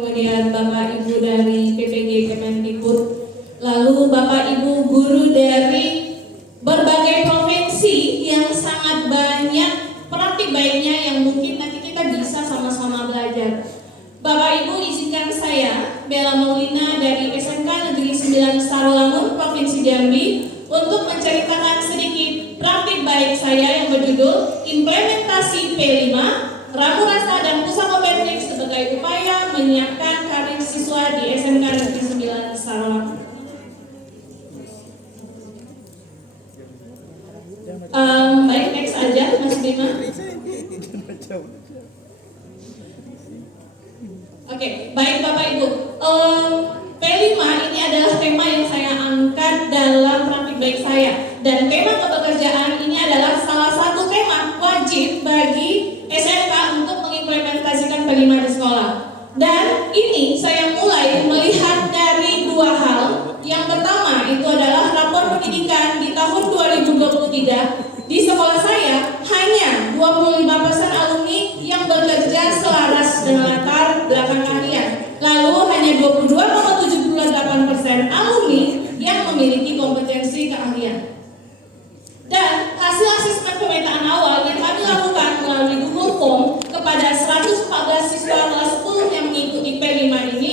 kemudian Bapak Ibu dari PPG Kemendikbud, lalu Bapak Ibu guru dari berbagai provinsi yang sangat banyak praktik baiknya yang mungkin nanti kita bisa sama-sama belajar. Bapak Ibu, izinkan saya, Bella Maulina dari SMK Negeri 9 Sarolangun, Provinsi Jambi, untuk menceritakan sedikit praktik baik saya yang berjudul Implementasi P5, Ramu Rasa dan Pusakobetrik sebagai upaya menyiapkan karir siswa di SMK Negeri 9 Sarolangun. Baik, next aja Mas Bima. Oke, baik Bapak Ibu. P5 ini adalah tema yang saya angkat dalam praktik baik saya. Dan tema kepekerjaan ini adalah salah satu tema wajib bagi SMK untuk mengimplementasikan P5 di sekolah. Dan ini saya mulai melihat dari dua hal. Yang pertama itu adalah rapor pendidikan di tahun 2023. Di sekolah saya hanya 25% alumni yang bekerja selaras dengan latar belakang keahlian. Lalu hanya 22,78% alumni yang memiliki kompetensi keahlian. Dan hasil asesmen pemetaan awal yang kami lakukan melalui Google Form kepada 114 siswa kelas 10 yang mengikuti P5 ini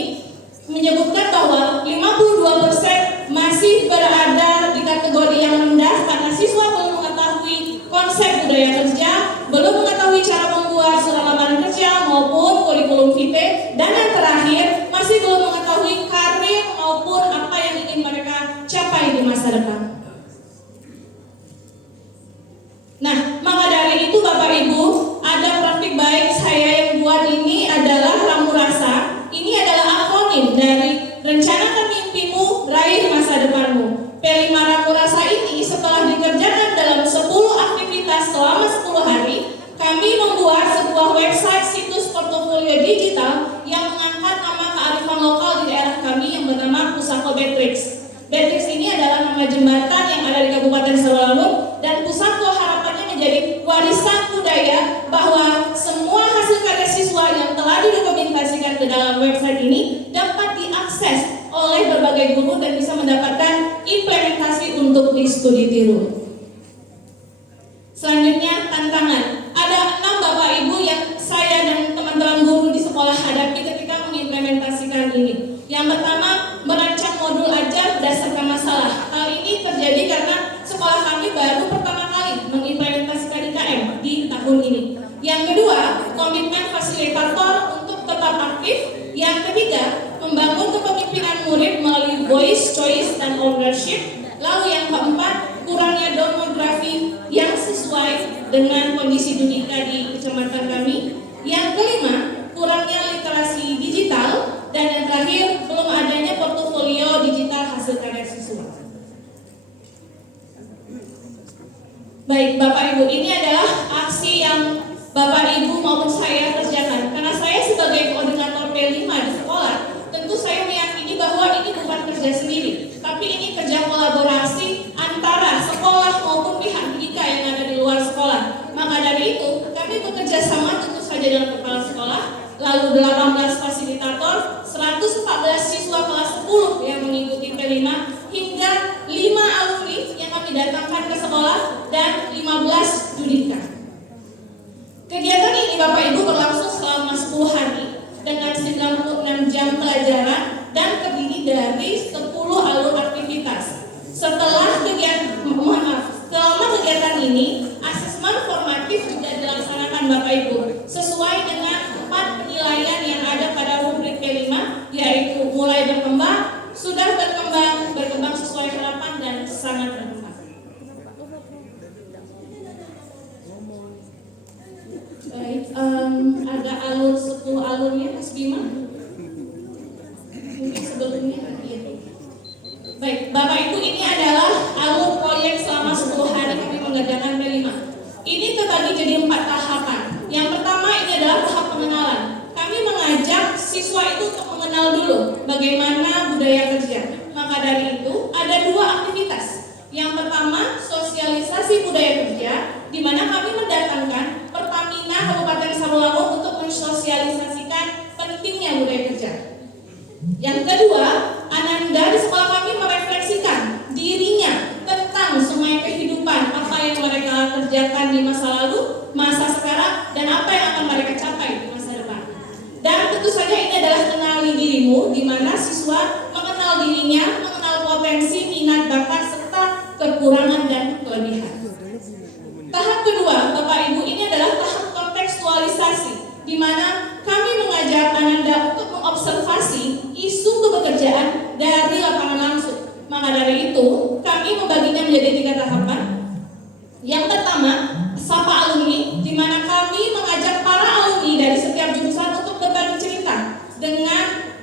menyebutkan bahwa 52% masih berada di kategori yang rendah karena siswa belum mengetahui konsep budaya kerja, belum mengetahui cara membuat surat lamaran kerja maupun kurikulum vitae, dan yang terakhir masih belum mengetahui karir maupun apa yang ingin mereka capai di masa depan. Nah, maka dari itu Bapak Ibu, ada praktik baik saya yang buat ini adalah Ramu Rasa. Ini adalah akronim dari Rencanakan Mimpimu, Raih Masa Depanmu. P5 Ramu Rasa ini setelah dikerjakan dalam 10 aktivitas selama 10 hari, kami membuat sebuah website situs portofolio digital yang mengangkat nama kearifan lokal di daerah kami yang bernama Pusakobetrik. Betrix ini adalah nama jembatan yang ada di Kabupaten Sarolangun, dan Pusako harapannya menjadi warisan budaya bahwa semua hasil karya siswa yang telah didokumentasikan ke dalam website ini dapat diakses oleh berbagai guru dan bisa mendapatkan implementasi untuk di studi tiru. Selanjutnya, tantangan. Ada 6 Bapak Ibu yang saya dan teman-teman guru di sekolah hadapi ketika mengimplementasikan ini. Yang pertama, merancang modul ajar berdasarkan masalah. Hal ini terjadi karena sekolah kami baru pertama kali mengimplementasikan IKM di tahun ini. Yang kedua, komitmen fasilitator untuk tetap aktif. Yang ketiga, membangun kepemimpinan murid melalui voice, choice, dan ownership. Lalu yang keempat, kurangnya demografi yang sesuai dengan kondisi Dudika di kecamatan kami. Yang kelima, kurangnya literasi digital. Dan yang terakhir, belum adanya portofolio digital hasil karya siswa. Baik Bapak Ibu, ini adalah aksi yang Bapak Ibu maupun saya kerjakan. Karena saya sebagai koordinator P5 di sekolah, tentu saya meyakini bahwa ini bukan kerja sendiri, tapi ini kerja kolaborasi antara sekolah maupun pihak pendidikan yang ada di luar sekolah. Maka dari itu, kami bekerja sama tentu saja dengan kepala sekolah, lalu 18 fasilitator, 114 siswa kelas 10 yang mengikuti P5, hingga 5 alumni yang kami datangkan ke sekolah, dan 15 judika. Kegiatan ini Bapak Ibu berlangsung selama 10 hari dengan 96 jam pelajaran dan terdiri dari 10 alur aktivitas. Selama kegiatan ini, asesmen formatif juga dilaksanakan Bapak Ibu sesuai dengan 4 penilaian yang ada pada rubrik P5, yaitu mulai berkembang, sudah berkembang, berkembang sesuai harapan, dan sangat berkembang. Baik, ada alur 10 alurnya Mas Bima. Mungkin sebelumnya gitu. Baik, Bapak Ibu, ini adalah alur proyek selama 10 hari kami mengerjakan P5. Ini terbagi jadi 4 tahapan. Yang pertama ini adalah tahap pengenalan. Kami mengajak siswa itu untuk mengenal dulu bagaimana budaya kerja. Maka dari itu ada 2 aktivitas. Yang pertama, sosialisasi budaya kerja, di mana kami mendatangkan Pertamina Kabupaten Sarolangun untuk mensosialisasikan pentingnya budaya kerja. Yang kedua, Ananda di sekolah kami merefleksikan dirinya tentang semua kehidupan, apa yang mereka kerjakan di masa lalu, masa sekarang, dan apa yang akan mereka capai di masa depan. Dan tentu saja ini adalah kenali dirimu, di mana siswa mengenal dirinya, mengenal potensi, minat, bakat, serta kekurangan dan kelebihan. Tahap kedua, Bapak Ibu, ini adalah tahap kontekstualisasi, di mana kami mengajak Ananda untuk mengobservasi isu kepekerjaan dari lapangan langsung. Maka dari itu, kami membaginya menjadi 3 tahapan. Yang pertama, sapa alumni, di mana kami mengajak para alumni dari setiap jurusan untuk berbagi cerita dengan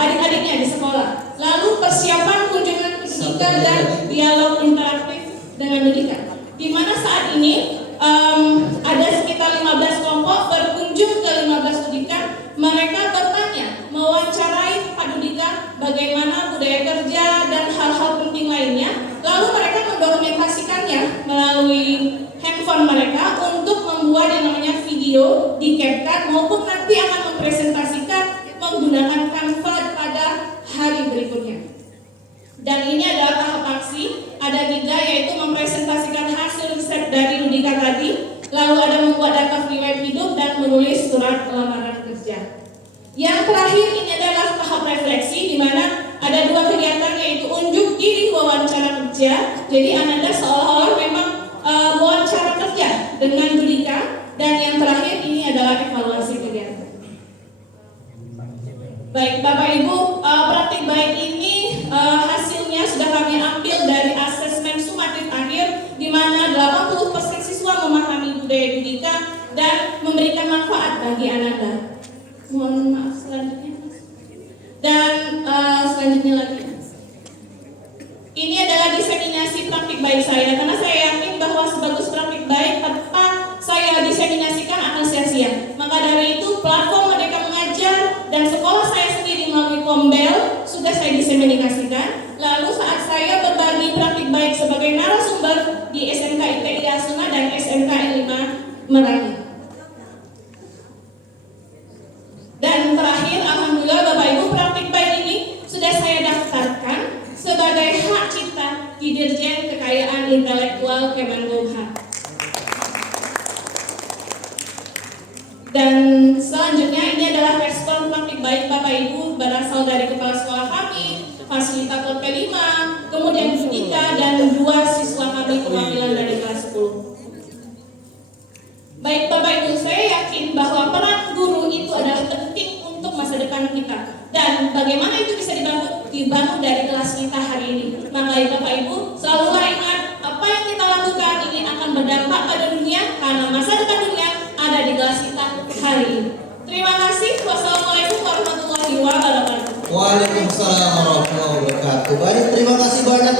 adik-adiknya di sekolah. Lalu persiapan kunjungan pendidikan dan dialog interaktif dengan pendidikan. Di mana saat ini ada sekitar 15 kelompok berkunjung ke 15 pendidikan. Mereka bertanya, mewawancarai tempat pendidikan, bagaimana budaya kerja dan hal-hal penting lainnya. Lalu mereka mendokumentasikannya melalui handphone mereka untuk membuat yang namanya video di CapCut, maupun nanti akan mempresentasikan menggunakan Canva pada hari berikutnya. Dan ini adalah tahap aksi, ada 3, yaitu mempresentasikan hasil riset dari Ludika tadi, lalu ada membuat data free web hidup, dan menulis surat lamaran kerja. Yang terakhir ini adalah tahap refleksi, di mana ada 2 kegiatan, yaitu unjuk diri wawancara kerja. Jadi Ananda seolah-olah memang wawancara kerja dengan Ludika, dan yang terakhir ini adalah evaluasi kegiatan. Baik Bapak Ibu, praktik baik ini hasilnya sudah kami ambil dari asesmen sumatif akhir, di mana 80% siswa memahami budaya Ludika dan memberikan manfaat bagi Ananda. Mohon maaf selanjutnya. Dan selanjutnya lagi, ini adalah diseminasi praktik baik saya, karena saya yakin bahwa sebagus praktik baik tanpa saya diseminasikan akan sia-sia. Maka dari itu platform Merdeka Mengajar dan sekolah saya sendiri melalui Kombel sudah saya diseminasikan. Lalu saat saya berbagi praktik baik sebagai narasumber di SMK IPI Asuna dan SMK I5 Merangi. Dan terakhir, alhamdulillah Bapak Ibu, praktik baik ini sudah saya daftarkan sebagai hak cipta di Dirjen Kekayaan Intelektual Kemenkumham. Dan selanjutnya ini adalah respon praktik baik Bapak Ibu berasal dari kepala sekolah kami, fasilitator P5, kemudian Budika, dan 2 siswa kami perwakilan dari kelas 10. Baik Bapak Ibu, saya yakin bahwa peran guru itu adalah penting untuk masa depan kita. Dan bagaimana itu bisa dibangun dari kelas kita hari ini. Maka Bapak Ibu, selalulah ingat apa yang kita lakukan ini akan berdampak pada dunia, karena masa depan dunia ada di kelas kita hari ini. Terima kasih. Wassalamualaikum warahmatullahi wabarakatuh. Waalaikumsalam warahmatullahi wabarakatuh. Baik, terima kasih banyak.